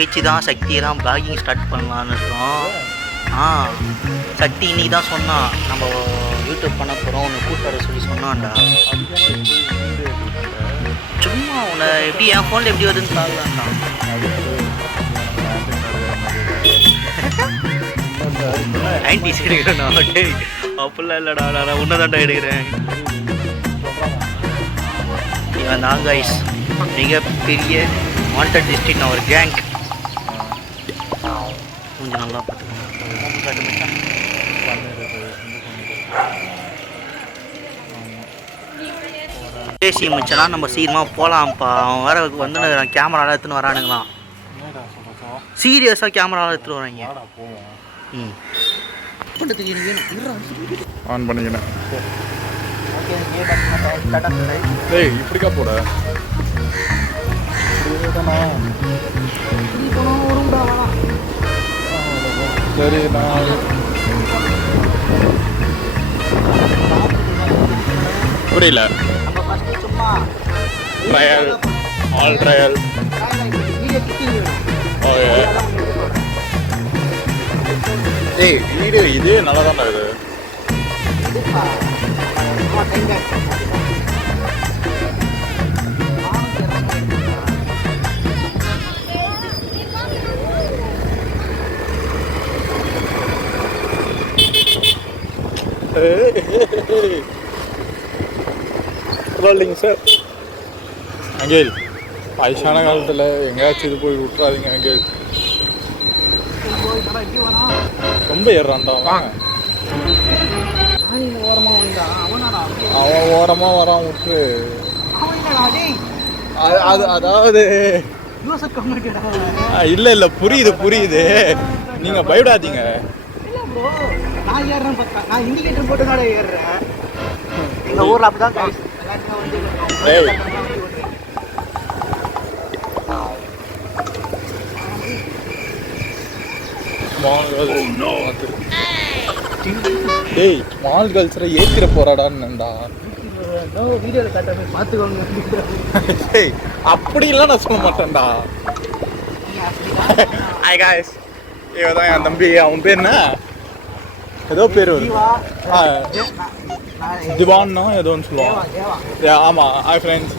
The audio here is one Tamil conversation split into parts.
வச்சு தான் சக்தியெல்லாம் பிளாகிங் ஸ்டார்ட் பண்ணலான்னு இருக்கோம். சக்தி இன்னைக்கு தான் சொன்னான், நம்ம யூடியூப் பண்ண போகிறோம், உன்னை கூப்பிட்டு சொல்லி சொன்னான்டா. சும்மா உன்னை எப்படி என் ஃபோனில் எப்படி வருதுன்னு பார்க்கலாம்டா. நைன்டிஸ் எடுக்கிறேன் நான். டே அப்படிலாம் இல்லைடா, நான் உன்னதான்டா எடுக்கிறேன். இவன் தான் கைஸ் மிகப்பெரிய வாண்டட் டிஸ்ட்ரிக்ட் ஒரு கேங். கொஞ்சம் நல்லா பார்த்துக்கோங்க. பேசி முடிச்சனா நம்ம சீக்கிரமாக போகலாம்ப்பா. அவன் வேற வந்து கேமராலாம் எடுத்துன்னு வரானுங்களாம். சீரியஸாக கேமராலாம் எடுத்துகிட்டு வராங்க. ஆன் பண்ணிக்கினேன். டேய் இப்படிக்கா போட சரி. நான் புரியல. Trial all trial. ஓகே. ஏய் வீடியோ இது நல்லா தான்டா இது. Rolling sir. அங்கேல் வயசான காலத்தில் எங்கேயாச்சும் இது போய் விட்டுறாதீங்க அங்கேல். ரொம்ப ஏறான்டா அவன் ஓரமாக வரான் விட்டு. அதாவது இல்லை இல்லை புரியுது புரியுது, நீங்கள் பயப்படாதீங்க. டேய் மால் கல்ச்சரை ஏற்றிட போறாடான்னுடா. அப்படிலாம் நான் சொல்ல மாட்டேன்டா. ஹாய் காய்ஸ், இவன் தான் என் தம்பி. அவன் பேர் என்ன? ஏதோ பேர் திவான்னா ஏதோ ஒன்று சொல்லுவான். ஆமாம். ஹாய் ஃப்ரெண்ட்ஸ்,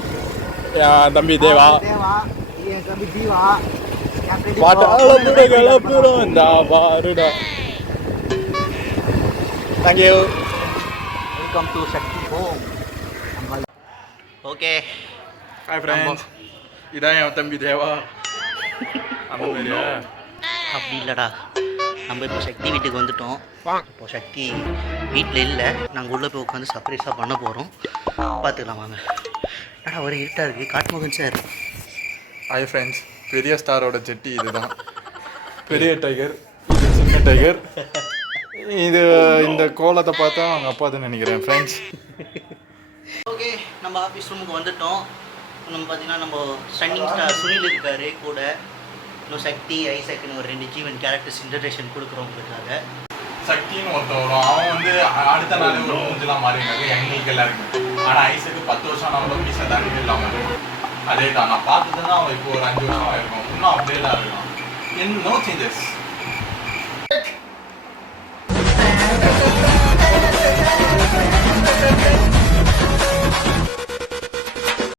என் தம்பி தேவா. கிளப்புறோம் இந்த பாருடா. Thank you. Welcome to Sakthi home. Okay hi friends, இதான் என் தம்பி தேவா. அந்த மாதிரியா? அப்படி இல்லைடா, நம்ம இப்போ சக்தி வீட்டுக்கு வந்துட்டோம். இப்போ சக்தி வீட்டில் இல்லை, நாங்கள் உள்ளே போய் உட்காந்து சர்ப்ரைஸாக பண்ண போகிறோம். பார்த்துக்கலாம் வாங்க. ஆனால் ஒரு இருட்டாக இருக்குது. காட்மோகன் சார். ஹாய் ஃப்ரெண்ட்ஸ், பெரிய ஸ்டாரோட செட்டி இதுதான். பெரிய டைகர், இது சின்ன டைகர். இது இந்த கோலத்தை பார்த்தா அவங்க அப்பா தான் நினைக்கிறேன் ஃப்ரெண்ட்ஸ். ஓகே, நம்ம ஆஃபீஸ் ரூமுக்கு வந்துட்டோம். நம்ம பார்த்தீங்கன்னா நம்ம ஸ்டன்னிங் ஸ்டார் சுனில் இருக்காரு கூட. இன்னும் சக்தி ஐசக்னு ஒரு 2 ஜீவன் கேரக்டர்ஸ் இன்ட்ரடக்ஷன் கொடுக்குறவங்களுக்காக. சக்தின்னு ஒருத்தர் வரும். அவன் வந்து அடுத்த நாள் ஒரு மூஞ்செல்லாம் மாறினாங்க எங்களுக்கு எல்லாருக்கும். ஆனால் ஐசக்கு 10 வருஷம் நம்ம மீசை தாண்டி இல்லாமல் இருக்கும். அதே தான் நான் பார்த்ததுன்னா அவன் இப்போ ஒரு 5 வருஷம் ஆயிருக்கும். இன்னும் அப்படியே தான் இருக்கான். No changes.